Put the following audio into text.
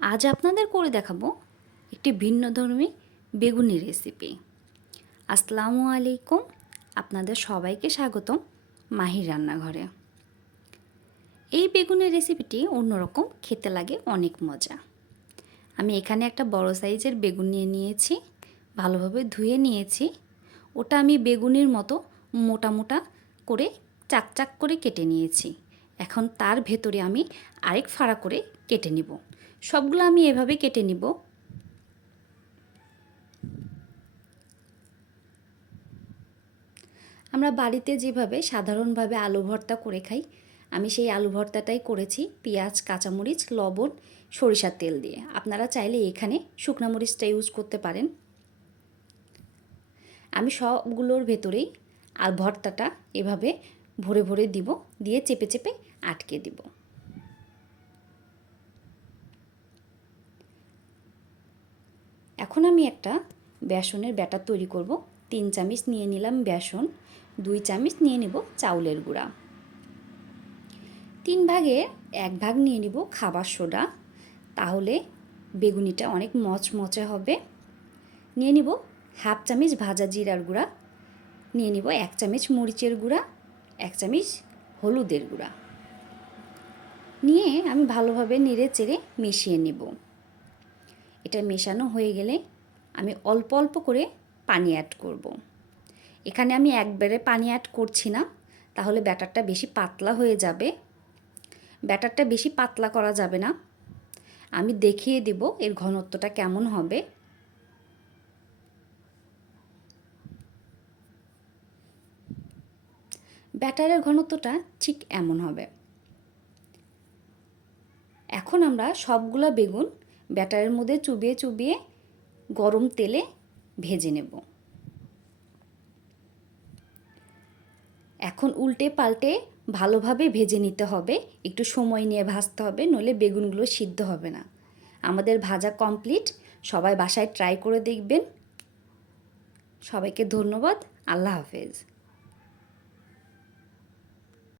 আজ আপনাদের করে দেখাবো একটি ভিন্নধর্মী বেগুনের রেসিপি। আসসালামু আলাইকুম, আপনাদের সবাইকে স্বাগতম মাহির রান্নাঘরে। এই বেগুনের রেসিপিটি অন্যরকম, খেতে লাগে অনেক মজা। আমি এখানে একটা বড় সাইজের বেগুন নিয়ে নিয়েছি, ভালোভাবে ধুয়ে নিয়েছি। ওটা আমি বেগুনের মতো মোটা মোটা করে চাক করে কেটে নিয়েছি। এখন তার ভেতরে আমি আরেক ফাড়া করে কেটে নিব। সবগুলো আমি এভাবে কেটে নিব। আমরা বাড়িতে যেভাবে সাধারণভাবে আলু ভর্তা করে খাই, আমি সেই আলু ভর্তাটাই করেছি পেঁয়াজ, কাঁচামরিচ, লবণ, সরিষার তেল দিয়ে। আপনারা চাইলে এখানে শুকনো মরিচটা ইউজ করতে পারেন। আমি সবগুলোর ভেতরেই আর ভর্তাটা এভাবে ভরে ভরে দিব, দিয়ে চেপে চেপে আটকে দিব। এখন আমি একটা বেসনের ব্যাটার তৈরি করব। 3 চামচ নিয়ে নিলাম বেসন, 2 চামচ নিয়ে নেব চাউলের গুঁড়া, 3 ভাগের 1 ভাগ নিয়ে নিব খাবার সোডা, তাহলে বেগুনিটা অনেক মচমচে হবে। নিয়ে নিব হাফ চামচ ভাজা জিরার গুঁড়া, নিয়ে নিব 1 চামচ মরিচের গুঁড়া, 1 চামচ হলুদের গুঁড়া, নিয়ে আমি ভালোভাবে নেড়ে চেড়ে মিশিয়ে নেব। এটা মেশানো হয়ে গেলে আমি অল্প অল্প করে পানি অ্যাড করব। এখানে আমি একবারে পানি অ্যাড করছি না, তাহলে ব্যাটারটা বেশি পাতলা হয়ে যাবে। ব্যাটারটা বেশি পাতলা করা যাবে না। আমি দেখিয়ে দেব এর ঘনত্বটা কেমন হবে। ব্যাটারের ঘনত্বটা ঠিক এমন হবে। এখন আমরা সবগুলা বেগুন ব্যাটারের মধ্যে চুবিয়ে চুবিয়ে গরম তেলে ভেজে নেব। এখন উল্টে পাল্টে ভালোভাবে ভেজে নিতে হবে, একটু সময় নিয়ে ভাজতে হবে, নইলে বেগুনগুলো সিদ্ধ হবে না। আমাদের ভাজা কমপ্লিট। সবাই বাসায় ট্রাই করে দেখবেন। সবাইকে ধন্যবাদ। আল্লাহ হাফেজ।